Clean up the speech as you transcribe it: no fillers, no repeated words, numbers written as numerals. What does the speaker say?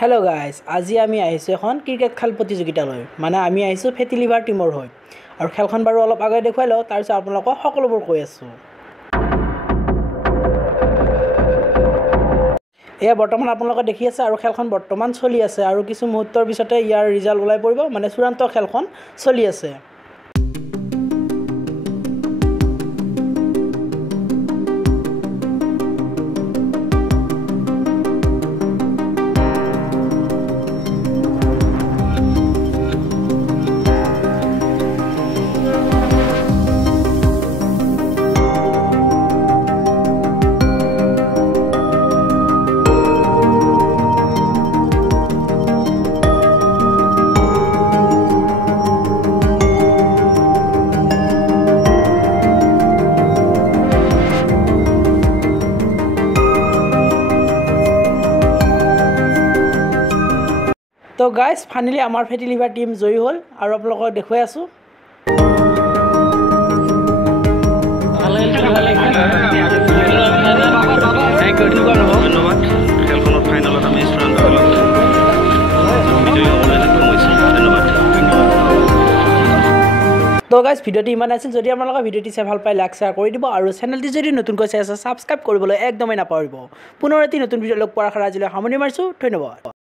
Hello guys আজি আমি আহিছো এখন ক্ৰিকেট খেল প্ৰতিযোগিতালৈ মানে আমি আহিছো ফেটি লিভাৰ টিমৰ হৈ আৰু খেলখন বাৰু অলপ আগে দেখুৱাই লও তাৰ পিছত আপোনালোকক সকলোবোৰ কৈ আছো এয়া বৰ্তমান আপোনালোকে দেখি আছে আৰু খেলখন বৰ্তমান চলি আছে আৰু কিছু মুহূৰ্তৰ পিছতে ইয়াৰ ৰিজাল্ট ওলাই পৰিব মানে চূড়ান্ত খেলখন চলি আছে तो गाइस फाइनली आमार फेटी लिभार टीम जयी हल और आप लोगों देखुवाई आसो तो गाइस भिडिओटी इमान आछिल जदि आपनालोके भिडिओटी चाइ भाल पाइ लाइक शेयर करि दिबो आरो चेनेलटी जदि नतुनকৈ চাই আছে সাবস্ক্রাইব কৰিবলৈ একদমই নাপাহৰিব পুনৰ এটি নতুন ভিডিও লগ পোৱাৰ আশা ৰাখিলে সামৰণি মাৰিছো ধন্যবাদ।